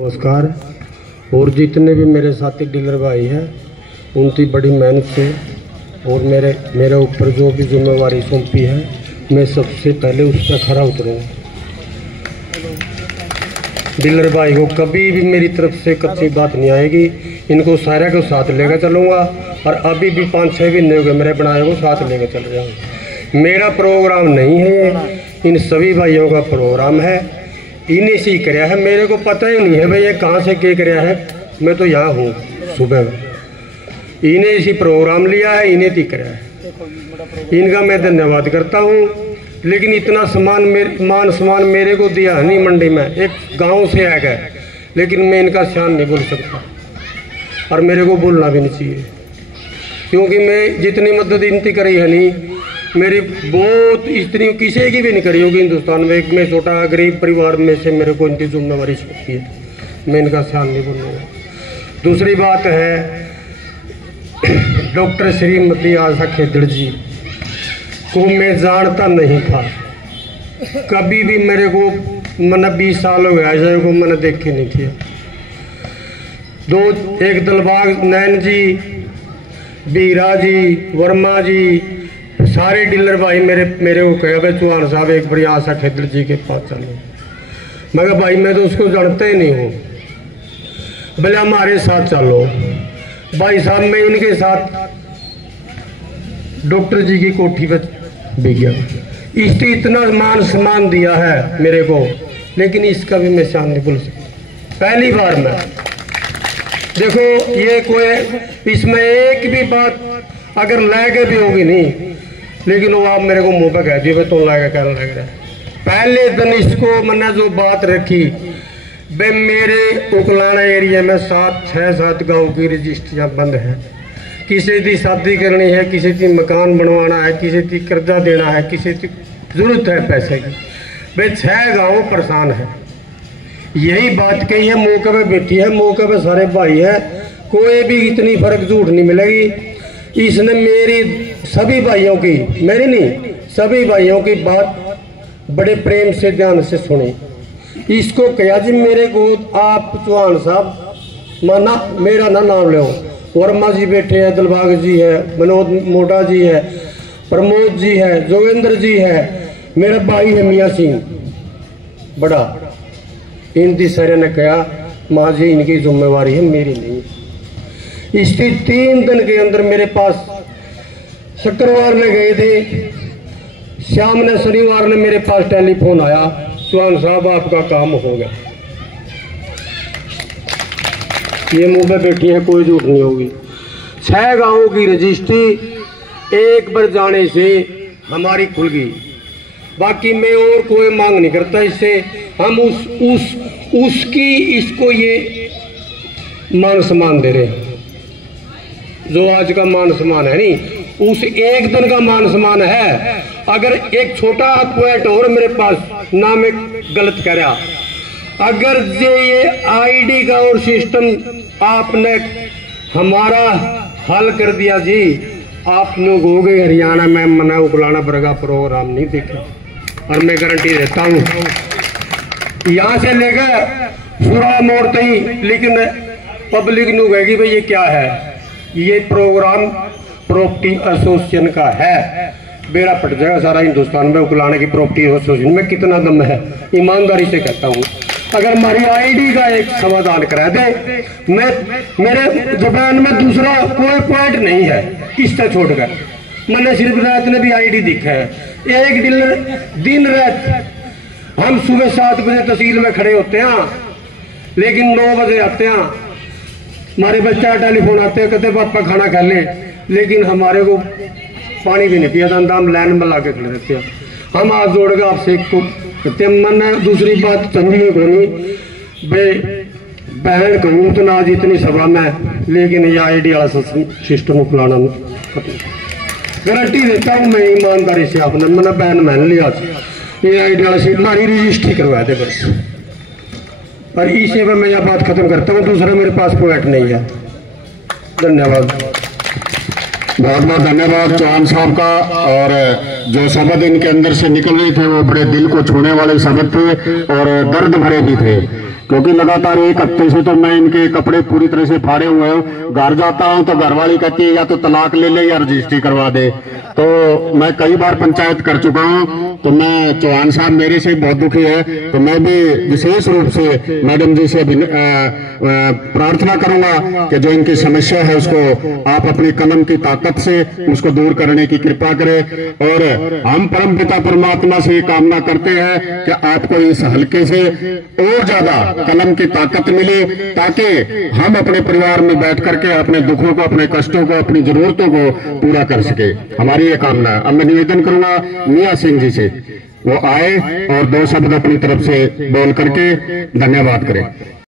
नमस्कार। और जितने भी मेरे साथी डीलर भाई हैं उनकी बड़ी मेहनत से और मेरे ऊपर जो भी जिम्मेवारी सौंपी है मैं सबसे पहले उस पर खरा उतरूँगा। डीलर भाई को कभी भी मेरी तरफ से कच्ची बात नहीं आएगी। इनको सारे को साथ लेकर चलूँगा और अभी भी 5-6 महीने हो गए मेरे बनाए को साथ लेकर चल जाऊँगा। मेरा प्रोग्राम नहीं है ये, इन सभी भाइयों का प्रोग्राम है। इन्हें से ही कराया है, मेरे को पता ही नहीं है भाई ये कहाँ से क्या कराया है। मैं तो यहाँ हूँ सुबह में, इन्हें इसी प्रोग्राम लिया है, इन्हें ही कराया है। इनका मैं धन्यवाद करता हूँ। लेकिन इतना मान सम्मान मेरे को दिया है नहीं मंडी में, एक गांव से आ गए, लेकिन मैं इनका शान नहीं बोल सकता और मेरे को बोलना भी नहीं चाहिए, क्योंकि मैं जितनी मदद इनकी करी है नहीं मेरी बहुत इतनी किसी की भी नहीं करी होगी हिंदुस्तान में। एक मैं छोटा गरीब परिवार में से मेरे को इनकी जिम्मेवारी सौंपी है, मैं इनका शान नहीं बोलूँगा। दूसरी बात है, डॉक्टर श्रीमती आशा खेदड़ जी को मैं जानता नहीं था कभी भी। मेरे को मैंने 20 साल हो गया ऐसे को मैंने देखे नहीं किया। एक दिलबाग नैन जी, बीरा जी, वर्मा जी, सारे डीलर भाई मेरे को कहे भाई चौहान साहब एक बड़ी आशा खेदड़ जी के पास चलो। मगर भाई मैं तो उसको जानता ही नहीं हूँ, भले हमारे साथ चलो। भाई साहब मैं इनके साथ डॉक्टर जी की कोठी पर भी गया, इसने इतना मान सम्मान दिया है मेरे को, लेकिन इसका भी मैं शान नहीं भूल सकता। पहली बार मैं देखो ये कोई इसमें एक भी बात अगर लाके भी होगी नहीं, लेकिन वो आप मेरे को मुंह पे कह दिए तो लाके कहने लग रहा है। पहले दिन इसको मैंने जो बात रखी भाई मेरे उकलाना एरिया में 7-6-7 गाँव की रजिस्ट्रियाँ बंद हैं। किसी की शादी करनी है, किसी की मकान बनवाना है, किसी की कर्जा देना है, किसी की जरूरत है पैसे की, भाई 6 गाँव परेशान है। यही बात कही है, मौके पे बैठी है, मौके पे सारे भाई है, कोई भी इतनी फर्क झूठ नहीं मिलेगी। इसने मेरी सभी भाइयों की, मेरी नहीं सभी भाइयों की बात बड़े प्रेम से ध्यान से सुनी। इसको कहा जी मेरे को आप चौहान साहब माना मेरा ना नाम लो, वर्मा जी बैठे हैं, दिलबाग जी है, मनोज मोटा जी है, प्रमोद जी है, जोगेंद्र जी है, मेरा भाई है मियाँ सिंह बड़ा। इनकी सारे ने कहा माँ जी इनकी जिम्मेवारी है मेरी नहीं। इसकी 3 दिन के अंदर मेरे पास शुक्रवार में गए थे, शाम ने शनिवार ने मेरे पास टेलीफोन आया, चौहान साहब आपका काम हो गया। ये मुंह पे बैठी है, कोई झूठ नहीं होगी। 6 गांवों की रजिस्ट्री एक बार जाने से हमारी खुल गई। बाकी मैं और कोई मांग नहीं करता इससे, हम उसकी इसको ये मान सम्मान दे रहे हैं जो आज का मान सम्मान है नहीं, उस एक दिन का मान सम्मान है। अगर एक छोटा पॉइंट और मेरे पास ना मैं गलत कह रहा, अगर ये आईडी का और सिस्टम आपने हमारा हल कर दिया जी, आप लोग हो गए हरियाणा में मना उकलाना बरगा प्रोग्राम नहीं देखा। और मैं गारंटी देता हूँ यहाँ से लेकर पूरा मोड़ तक, लेकिन पब्लिक नु कहेगी भाई ये क्या है, ये प्रोग्राम प्रॉपर्टी एसोसिएशन का है। बेड़ा पट जाएगा सारा हिंदुस्तान में उकलाने की प्रॉपर्टी एसोसिएशन में कितना दम है, ईमानदारी से कहता हूँ। अगर हमारी आईडी का एक समाधान करा दे, मेरे जुबान में दूसरा कोई पॉइंट नहीं है इससे छोड़कर। मैंने सिर्फ रात ने भी आईडी दिखा है। एक डीलर दिन रात हम सुबह 7 बजे तहसील में खड़े होते हैं, लेकिन 9 बजे आते हैं, हमारे बच्चा टेलीफोन आते हैं कहते पापा खाना खा ले, लेकिन हमारे को पानी भी नहीं पिया था, हम लाइन में ला के खड़े रहते हैं। हम हाथ जोड़ के आपसे कहते मन। दूसरी बात चंगी होनी बहन कहूँ तो ना आज इतनी सभा में, लेकिन ये आईडी वाला सिस्टम उकलाना गारंटी देता हूँ मैं ईमानदारी से। आपने मैंने बहन मान लिया ये आईडी वाला सीट हमारी रजिस्ट्री करवा दे बस। और इसी पर मैं यह बात खत्म करता हूँ, दूसरा मेरे पास पॉइंट नहीं है। धन्यवाद, बहुत बहुत धन्यवाद चौहान साहब का। और जो शब्द इनके अंदर से निकल रहे थे वो बड़े दिल को छूने वाले शब्द थे और दर्द भरे भी थे। क्योंकि लगातार एक हफ्ते से तो मैं इनके कपड़े पूरी तरह से फाड़े हुए हूँ। घर जाता हूँ तो घरवाली कहती है या तो तलाक ले ले या रजिस्ट्री करवा दे। तो मैं कई बार पंचायत कर चुका हूँ, तो मैं चौहान साहब मेरे से बहुत दुखी है, तो मैं भी विशेष रूप से मैडम जी से प्रार्थना करूंगा कि जो इनकी समस्या है उसको आप अपनी कलम की ताकत से उसको दूर करने की कृपा करें। और हम परम पिता परमात्मा से ये कामना करते हैं कि आपको इस हल्के से और ज्यादा कलम की ताकत मिले, ताकि हम अपने परिवार में बैठ करके अपने दुखों को, अपने कष्टों को, अपनी जरूरतों को पूरा कर सके। हमारी ये कामना है। अब मैं निवेदन करूंगा मियां सिंह जी से, वो आए और 2 शब्द अपनी तरफ से बोल करके धन्यवाद करें।